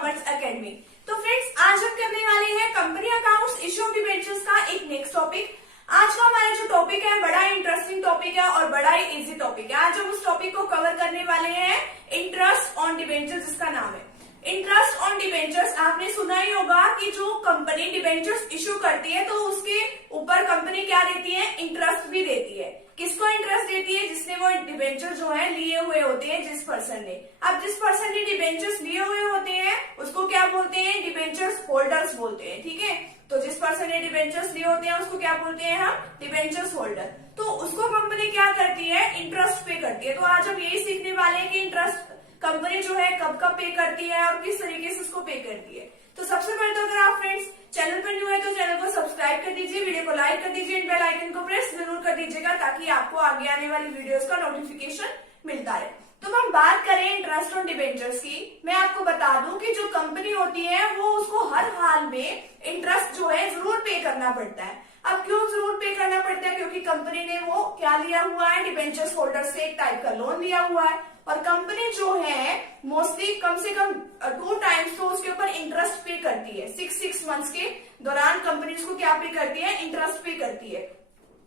Commerce academy. तो friends, आज हम करने वाले हैं company accounts issue of debentures का एक नेक्स्ट टॉपिक। आज का हमारा जो टॉपिक है बड़ा इंटरेस्टिंग टॉपिक है और बड़ा ही इजी टॉपिक है। आज हम उस टॉपिक को कवर करने वाले हैं इंटरेस्ट ऑन डिबेंचर्स, जिसका नाम है इंटरेस्ट ऑन डिबेंचर्स। आपने सुना ही होगा कि जो कंपनी डिबेंचर्स इश्यू करती है तो उसके ऊपर कंपनी क्या देती है, इंटरेस्ट भी देती है। किसको इंटरेस्ट देती है? जिसने वो डिबेंचर जो है लिए हुए होते हैं, जिस पर्सन ने। अब जिस पर्सन ने डिबेंचर्स लिए हुए होते हैं उसको क्या बोलते हैं? डिबेंचर्स होल्डर्स बोलते हैं। ठीक है, तो जिस पर्सन ने डिबेंचर्स लिए होते हैं उसको क्या बोलते हैं हम? Debentures holder. तो उसको कंपनी क्या करती है? इंटरेस्ट पे करती है। तो आज हम यही सीखने वाले हैं कि इंटरेस्ट कंपनी जो है कब कब पे करती है और किस तरीके से उसको पे करती है। तो सबसे पहले तो अगर आप फ्रेंड्स चैनल पर न्यू है तो चैनल को सब्सक्राइब कर दीजिए, वीडियो को लाइक कर दीजिए एंड बेल आइकन को प्रेस जरूर कर दीजिएगा ताकि आपको आगे आने वाली वीडियोस का नोटिफिकेशन मिलता रहे। तो हम बात करें इंटरेस्ट ऑन डिबेंचर्स की, मैं आपको बता दूं कि जो कंपनी होती है वो उसको हर हाल में इंटरेस्ट जो है जरूर पे करना पड़ता है। अब क्यों जरूर पे करना पड़ता है? क्योंकि कंपनी ने वो क्या लिया हुआ है? डिबेंचर्स होल्डर से एक टाइप का लोन लिया हुआ है और कंपनी जो है मोस्टली कम से कम 2 टाइम्स तो उसके ऊपर इंटरेस्ट पे करती है। 6 मंथ्स के दौरान कंपनी उसको क्या पे करती है? इंटरेस्ट पे करती है।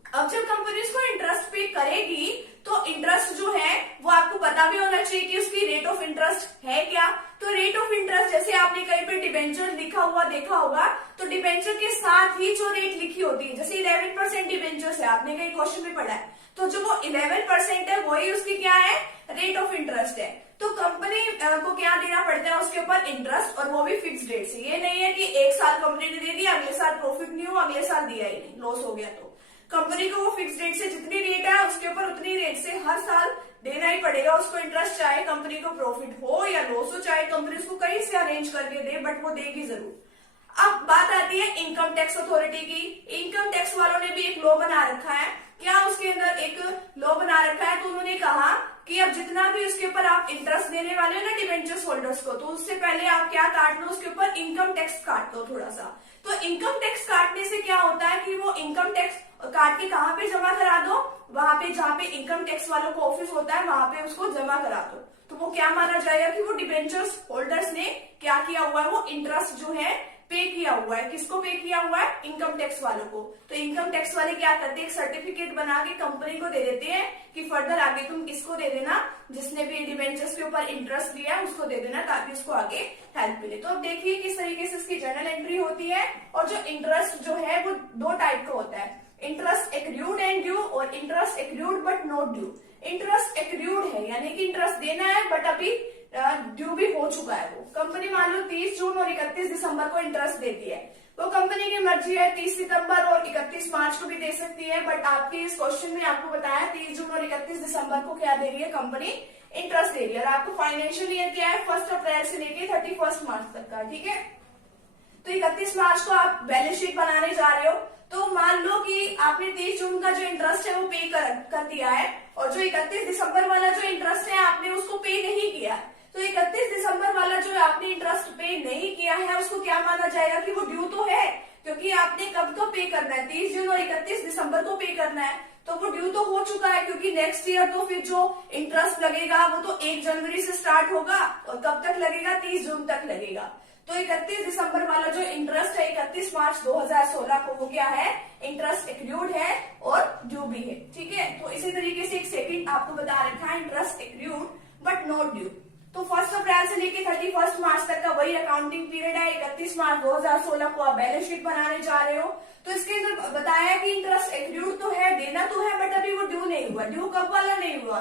अब जब कंपनी उसको इंटरेस्ट पे करेगी तो इंटरेस्ट जो है वो आपको पता भी होना चाहिए कि उसकी रेट ऑफ इंटरेस्ट है क्या। तो रेट ऑफ इंटरेस्ट, जैसे आपने कहीं पे डिबेंचर लिखा हुआ देखा होगा तो डिबेंचर के साथ ही जो रेट लिखी होती है, जैसे 11% डिबेंचर्स है, आपने कहीं क्वेश्चन में पढ़ा है, तो जो वो 11% है वही उसकी क्या है? रेट ऑफ इंटरेस्ट है। तो कंपनी को क्या देना पड़ता है उसके ऊपर? इंटरेस्ट, और वो भी फिक्स रेट से। ये नहीं है कि एक साल कंपनी ने दे दिया, अगले साल प्रॉफिट नहीं हुआ, अगले साल दिया ही नहीं, लॉस हो गया। तो कंपनी को वो फिक्स रेट से जितनी रेट है उसके ऊपर उतनी रेट से हर साल देना ही पड़ेगा उसको इंटरेस्ट, चाहे कंपनी को प्रॉफिट हो या लॉस हो, चाहे कंपनी उसको कहीं से अरेंज करके दे, बट वो देगी जरूर। अब बात आती है इनकम टैक्स अथॉरिटी की। इनकम टैक्स वालों ने भी एक लॉ बना रखा है। क्या उसके अंदर एक लॉ बना रखा है? तो उन्होंने कहा कि अब जितना भी उसके ऊपर आप इंटरेस्ट देने वाले हो ना डिबेंचर्स होल्डर्स को, तो उससे पहले आप क्या काट लो? उसके ऊपर इनकम टैक्स काट दो थोड़ा सा। तो इनकम टैक्स काटने से क्या होता है कि वो इनकम टैक्स काट के कहाँ पे जमा करा दो? वहां पे जहाँ पे इनकम टैक्स वालों का ऑफिस होता है वहां पे उसको जमा करा दो। तो वो क्या माना जाएगा कि वो डिबेंचर्स होल्डर्स ने क्या किया हुआ है? वो इंटरेस्ट जो है पे किया हुआ है। किसको पे किया हुआ है? इनकम टैक्स वालों को। तो इनकम टैक्स वाले क्या करते हैं? एक सर्टिफिकेट बना के कंपनी को दे देते हैं कि फर्दर आगे तुम इसको दे देना, जिसने भी डिबेंचर्स के ऊपर इंटरेस्ट लिया उसको दे देना ताकि उसको आगे हेल्प मिले। तो अब देखिए किस तरीके से इसकी जर्नल एंट्री होती है। और जो इंटरेस्ट जो है वो 2 टाइप का होता है, इंटरेस्ट एक्रूड एंड ड्यू और interest accrued but not due. Interest accrued है यानी कि इंटरेस्ट देना है बट अभी ड्यू भी हो चुका है। वो कंपनी मान लो 30 जून और 31 दिसंबर को इंटरेस्ट देती है, वो कंपनी की मर्जी है 30 सितंबर और 31 मार्च को भी दे सकती है, बट आपके इस क्वेश्चन में आपको बताया 30 जून और 31 दिसंबर को क्या दे रही है कंपनी? इंटरेस्ट दे रही है। और आपको फाइनेंशियल ईयर क्या है? 1 अप्रैल से लेके 31 मार्च तक का। ठीक है, तो 31 मार्च को आप बैलेंस शीट बनाने जा रहे हो, तो मान लो कि आपने 30 जून का जो इंटरेस्ट है वो पे कर दिया है और जो 31 दिसंबर वाला जो इंटरेस्ट है आपने उसको पे नहीं किया। तो 31 दिसंबर वाला जो आपने इंटरेस्ट पे नहीं किया है उसको क्या माना जाएगा कि वो ड्यू तो है, क्योंकि आपने कब तो पे करना है? 30 जून और 31 दिसंबर को पे करना है, तो वो ड्यू तो हो चुका है। क्योंकि नेक्स्ट ईयर तो फिर जो इंटरेस्ट लगेगा वो तो 1 जनवरी से स्टार्ट होगा और कब तक लगेगा? 30 जून तक लगेगा। तो 31 दिसंबर वाला जो इंटरेस्ट है 31 मार्च 2016 को वो क्या है? इंटरेस्ट एक्रूड है और ड्यू भी है। ठीक है, तो इसी तरीके से एक सेकंड आपको बता रखा है interest accrued but not due. तो 1 अप्रैल से लेके 31 मार्च तक का वही अकाउंटिंग पीरियड है। 31 मार्च 2016 को आप बैलेंस शीट बनाने जा रहे हो, तो इसके अंदर बताया कि इंटरेस्ट एक्रूड तो है, देना तो है, बट अभी वो ड्यू नहीं हुआ। ड्यू कब वाला नहीं हुआ?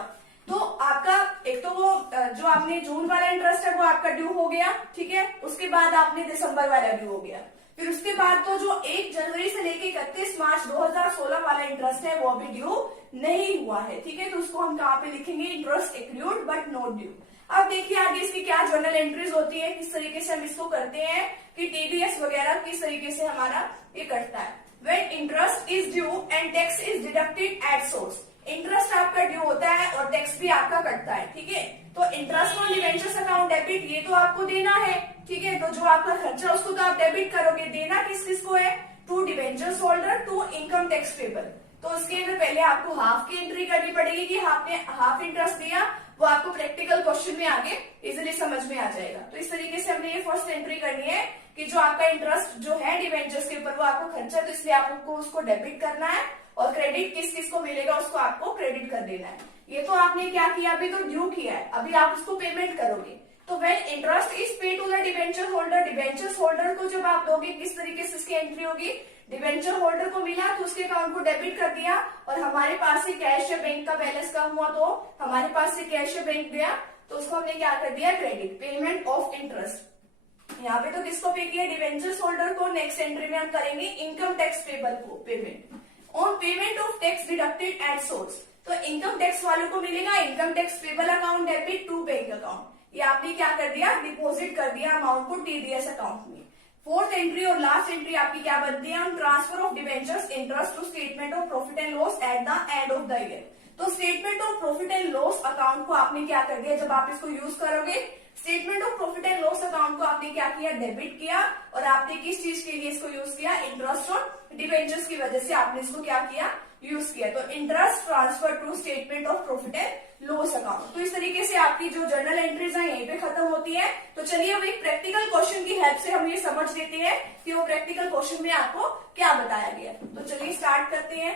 तो आपका एक तो वो जो आपने जून वाला इंटरेस्ट है वो आपका ड्यू हो गया। ठीक है, उसके बाद आपने दिसंबर वाला ड्यू हो गया, फिर उसके बाद तो जो 1 जनवरी से लेके 31 मार्च 2016 वाला इंटरेस्ट है वो अभी ड्यू नहीं हुआ है। ठीक है, तो उसको हम कहाँ पे लिखेंगे? Interest accrued but not due. अब देखिए आगे इसकी क्या जर्नल एंट्रीज होती है, किस तरीके से हम इसको करते हैं कि टीडीएस वगैरह किस तरीके से हमारा ये कटता है। When interest is due and tax is deducted at source, interest आपका ड्यू होता है और टैक्स भी आपका कटता है। ठीक है, तो interest on debentures account debit ये तो आपको देना है। ठीक है, तो जो आपका खर्चा उसको तो आप डेबिट करोगे, देना किस किस को है? To debentures holder, to income tax payable. तो उसके अंदर पहले आपको हाफ की एंट्री करनी पड़ेगी कि आपने हाफ इंटरेस्ट दिया, वो आपको प्रैक्टिकल क्वेश्चन में आगे इजिली समझ में आ जाएगा। तो इस तरीके से हमने ये फर्स्ट एंट्री करनी है कि जो आपका इंटरेस्ट जो है डिवेंचर्स के ऊपर वो आपको खर्चा, तो इसलिए आपको उसको डेबिट करना है और क्रेडिट किस किस को मिलेगा उसको आपको क्रेडिट कर देना है। ये तो आपने क्या किया, अभी तो ड्यू किया है, अभी आप उसको पेमेंट करोगे। तो when interest is paid to the debenture holder, debenture holder को जब आप दोगे किस तरीके से इसकी एंट्री होगी, डिवेंचर होल्डर को मिला तो उसके अकाउंट को डेबिट कर दिया और हमारे पास से कैश या बैंक का बैलेंस कम हुआ तो हमारे पास से कैश या बैंक गया तो उसको हमने क्या कर दिया, क्रेडिट, पेमेंट ऑफ इंटरेस्ट। यहाँ पे तो किसको पे किया, डिवेंचर होल्डर को। नेक्स्ट एंट्री में हम करेंगे इनकम टैक्स पेबल को, payment on payment of tax deducted at source. तो इनकम टैक्स वालों को मिलेगा income tax payable account debit to bank account. ये आपने क्या कर दिया, डिपॉजिट कर दिया अमाउंट को टीडीएस अकाउंट में। फोर्थ एंट्री और लास्ट एंट्री आपकी क्या बनती है, on transfer of debentures interest to statement of profit and loss at the end of the year. तो statement of profit and loss account को आपने क्या कर दिया, जब आप इसको यूज करोगे statement of profit and loss account को आपने क्या किया, डेबिट किया। और आपने किस चीज के लिए इसको यूज किया, इंटरेस्ट ऑन डिवेंचर्स की वजह से आपने इसको क्या किया, यूज किया। तो interest transfer to statement of profit and loss account. तो इस तरीके से आपकी जो जर्नल एंट्रीज है यहीं पे खत्म होती है। तो चलिए अब एक प्रैक्टिकल क्वेश्चन की हेल्प से हम ये समझ लेते हैं कि वो प्रैक्टिकल क्वेश्चन में आपको क्या बताया गया। तो चलिए स्टार्ट करते हैं।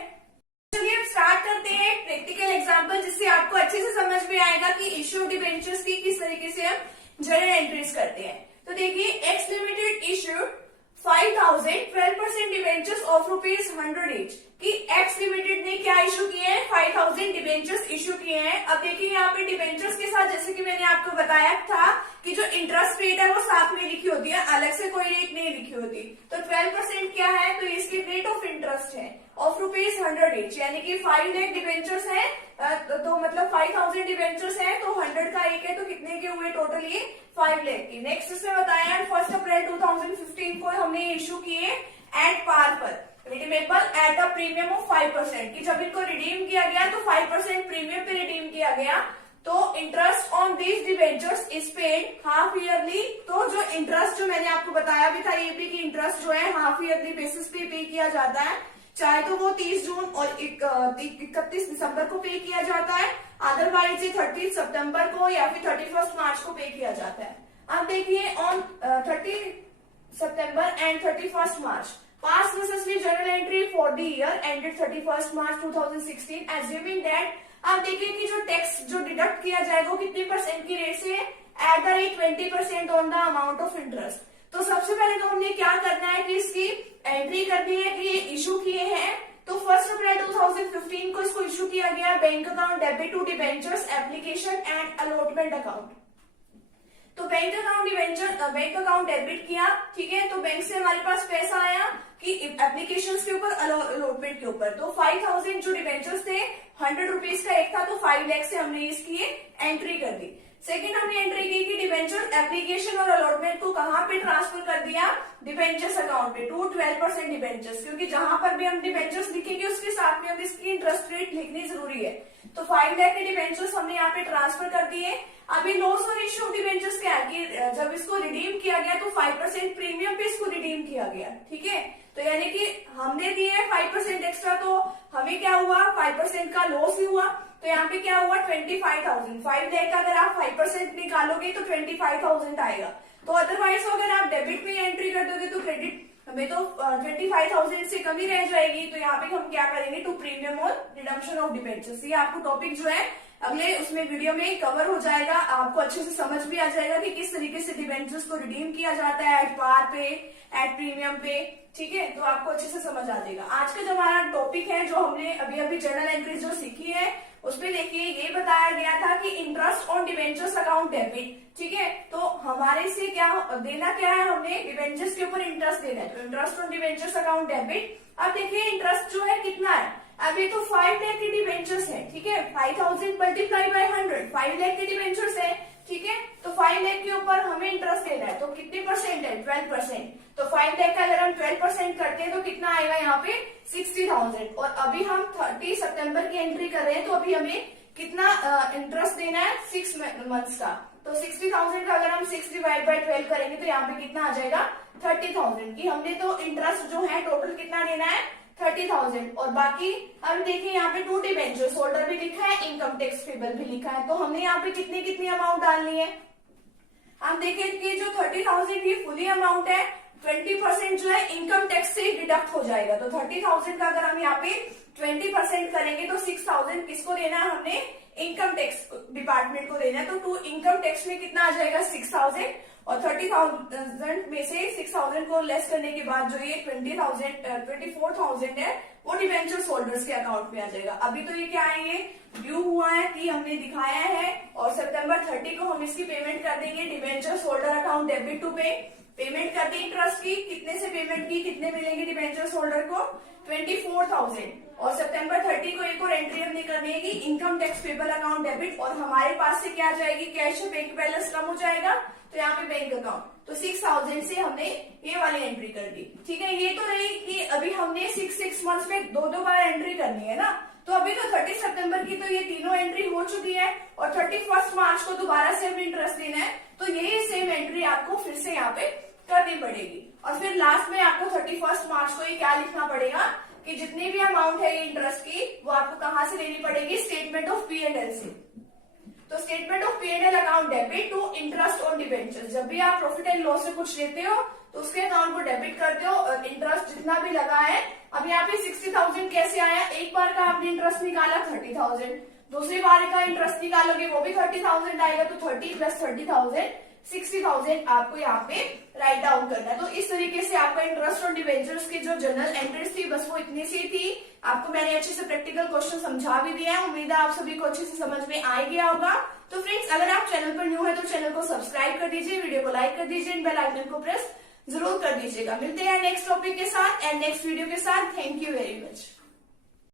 चलिए अब स्टार्ट करते हैं एक प्रैक्टिकल एग्जांपल जिससे आपको अच्छे से समझ में आएगा कि इश्यू ऑफ डिवेंचर्स की किस तरीके से हम जर्नल एंट्रीज करते हैं। तो देखिए, x limited issued 5000 12% debentures of ₹100 each. कि एक्स लिमिटेड ने क्या इशू किए हैं, 5000 डिवेंचर्स इशू किए हैं। अब देखिए यहाँ पे डिवेंचर्स के साथ जैसे कि मैंने आपको बताया था कि जो इंटरेस्ट रेट है वो साथ में लिखी होती है, अलग से कोई रेट नहीं लिखी होती। तो 12% क्या है, तो इसकी रेट ऑफ इंटरेस्ट है ऑफ ₹100 ईच, यानी कि 5 लाख डिवेंचर्स है। तो मतलब 5000 डिवेंचर्स है तो 100 का एक है तो कितने के हुए टोटल, ये 5 लाख की। नेक्स्ट से बताया 1 अप्रैल 2015 को हमने इशू किए एट पार पर, redeemable at a premium of 5%। कि जब इनको रिडीम किया गया तो 5% प्रीमियम पे रिडीम किया गया। तो interest on these debentures is paid half yearly. तो जो इंटरेस्ट जो मैंने आपको बताया भी था ये भी कि इंटरेस्ट जो है हाफ ईयरली बेसिस पे किया जाता है, चाहे तो वो 30 जून और 31 दिसंबर को पे किया जाता है, अदरवाइज 30 सितंबर को या फिर 31 मार्च को पे किया जाता है। अब देखिए, on 30 September and 31 March past necessary journal entry for the year ended 31st March 2016 assuming that। अब देखिए कि जो टैक्स जो डिडक्ट किया जाएगा वो कितने परसेंट की रेट से, at the rate 20% on the amount of interest. तो सबसे पहले तो हमने क्या करना है कि इसकी एंट्री करनी है कि ये इशू किए हैं। तो 1 अप्रैल 2015 को इसको इशू किया गया bank account debit to debentures application and allotment account. तो bank account debenture bank account debit किया, ठीक है। तो बैंक से हमारे पास पैसा आया कि एप्लीकेशंस के ऊपर अलॉटमेंट के ऊपर। तो 5000 जो डिवेंचर्स थे 100 रुपीज का एक था, तो 5 लाख से हमने इसकी एंट्री कर दी। सेकंड हमने एंट्री की कि डिवेंचर एप्लीकेशन और अलॉटमेंट को कहां पे ट्रांसफर कर दिया, डिवेंचर्स अकाउंट पे टू 12% डिवेंचर्स, क्योंकि जहां पर भी हम डिवेंचर्स लिखेंगे उसके साथ में हम इसकी इंटरेस्ट रेट लिखनी जरूरी है। तो 5 लाख के डिवेंचर्स हमने यहाँ पे ट्रांसफर कर दिए। अभी लॉस और इश्यू डिवेंचर्स क्या है कि जब इसको रिडीम किया गया तो 5% प्रीमियम पे इसको रिडीम किया गया, ठीक है। तो यानी कि हमने दिए 5% एक्स्ट्रा, तो हमें क्या हुआ, 5% का लॉस ही हुआ। तो यहाँ पे क्या हुआ, 25,000। 5 लाख का अगर आप 5% निकालोगे तो 25,000 आएगा। तो अदरवाइज अगर आप डेबिट में एंट्री कर दोगे तो क्रेडिट हमें तो 25,000 से कम ही रह जाएगी। तो यहाँ पे हम क्या करेंगे, टू प्रीमियम और रिडम्पशन ऑफ डिवेंचर्स। ये आपको टॉपिक जो है अगले उसमें वीडियो में कवर हो जाएगा, आपको अच्छे से समझ भी आ जाएगा कि किस तरीके से डिवेंचर्स को रिडीम किया जाता है एट पार पे, एट प्रीमियम पे, ठीक है। तो आपको अच्छे से समझ आ जाएगा। आज का जो हमारा टॉपिक है, जो हमने अभी अभी जर्नल एंट्रीज जो सीखी है उसमें देखिए ये बताया गया था कि interest on debentures account debit, ठीक है। तो हमारे से क्या देना क्या है, हमने डिवेंचर्स के ऊपर इंटरेस्ट देना है। तो interest on debentures account debit. अब देखिए इंटरेस्ट जो है कितना है, अब ये तो 5 लाख के डिवेंचर्स है, ठीक है। 5000 मल्टीप्लाई बाय 100, 5 लाख के डिवेंचर्स है, ठीक है। तो 5 लाख के ऊपर हमें इंटरेस्ट देना है, तो कितने परसेंट है, 12%। तो 5 लाख का अगर हम 12% करते हैं तो कितना आएगा यहाँ पे, 60,000। और अभी हम 30 सितंबर की एंट्री कर रहे हैं, तो अभी हमें कितना इंटरेस्ट देना है, 6 मंथ्स का। तो 60,000 का अगर हम 6 डिवाइड बाय 12 करेंगे तो यहाँ पे कितना आ जाएगा, 30,000 की। हमने तो इंटरेस्ट जो है टोटल कितना देना है, 30,000 और बाकी हम देखिए यहाँ पे 2 डिबेंचर्स होल्डर भी लिखा है, इनकम टैक्स पेबल भी लिखा है। तो हमने यहाँ पे कितनी कितनी अमाउंट डालनी है, हम देखें कि जो 30,000 ये फुली अमाउंट है, 20% जो है इनकम टैक्स से डिडक्ट हो जाएगा। तो 30,000 का अगर हम यहाँ पे 20% करेंगे तो 6,000 किसको देना है, हमने इनकम टैक्स डिपार्टमेंट को देना है। तो टू इनकम टैक्स में कितना आ जाएगा 6,000 और 30,000 में से 6,000 को लेस करने के बाद जो ये 24,000 है वो डिबेंचर्स होल्डर्स के अकाउंट में आ जाएगा। अभी तो ये क्या है, ये ड्यू हुआ है कि हमने दिखाया है और सितंबर 30 को हम इसकी पेमेंट कर देंगे। Debentures holder account debit to pay, payment कर दी इंटरेस्ट की, कितने से पेमेंट की, कितने मिलेंगे डिबेंचर्स होल्डर को 24,000 और सितंबर 30 को एक और एंट्री हमने करनी है कि income tax payable account debit और हमारे पास से क्या जाएगी, कैश बैंक बैलेंस कम हो जाएगा तो यहाँ पे बैंक अकाउंट। तो 6,000 से हमने ये वाली एंट्री कर दी। ठीक है, ये तो रही कि अभी हमने 6 मंथ्स में दो बार एंट्री करनी है ना। तो अभी तो 30 सितंबर की तो ये तीनों एंट्री हो चुकी है और 31 मार्च को दोबारा से हमें इंटरेस्ट देना है। तो यही सेम एंट्री आपको फिर से यहाँ पे करनी पड़ेगी और फिर लास्ट में आपको 31 मार्च को ये क्या लिखना पड़ेगा कि जितनी भी अमाउंट है ये इंटरेस्ट की वो आपको कहाँ से लेनी पड़ेगी, स्टेटमेंट ऑफ P&L से। तो statement of P&L account debit to interest on debentures. जब भी आप प्रॉफिट एंड लॉस से कुछ लेते हो तो उसके अकाउंट को डेबिट करते हो और इंटरेस्ट जितना भी लगा है। अब यहाँ पे 60,000 कैसे आया, एक बार का आपने इंटरेस्ट निकाला 30,000, दूसरी बार का इंटरेस्ट निकालोगे वो भी 30,000 आएगा। तो 30 प्लस 30,000 60,000 आपको यहाँ पे राइट डाउन करना है। तो इस तरीके से आपका इंटरेस्ट ऑन डिबेंचर्स की जो जनरल एंट्रीज थी बस वो इतनी सी थी। आपको मैंने अच्छे से प्रैक्टिकल क्वेश्चन समझा भी दिया है, उम्मीद है आप सभी को अच्छे से समझ में आ गया होगा। तो फ्रेंड्स अगर आप चैनल पर न्यू है तो चैनल को सब्सक्राइब कर दीजिए, वीडियो को लाइक कर दीजिए, बेल आइकन को प्रेस जरूर कर दीजिएगा। मिलते हैं नेक्स्ट टॉपिक के साथ एंड नेक्स्ट वीडियो के साथ। Thank you very much.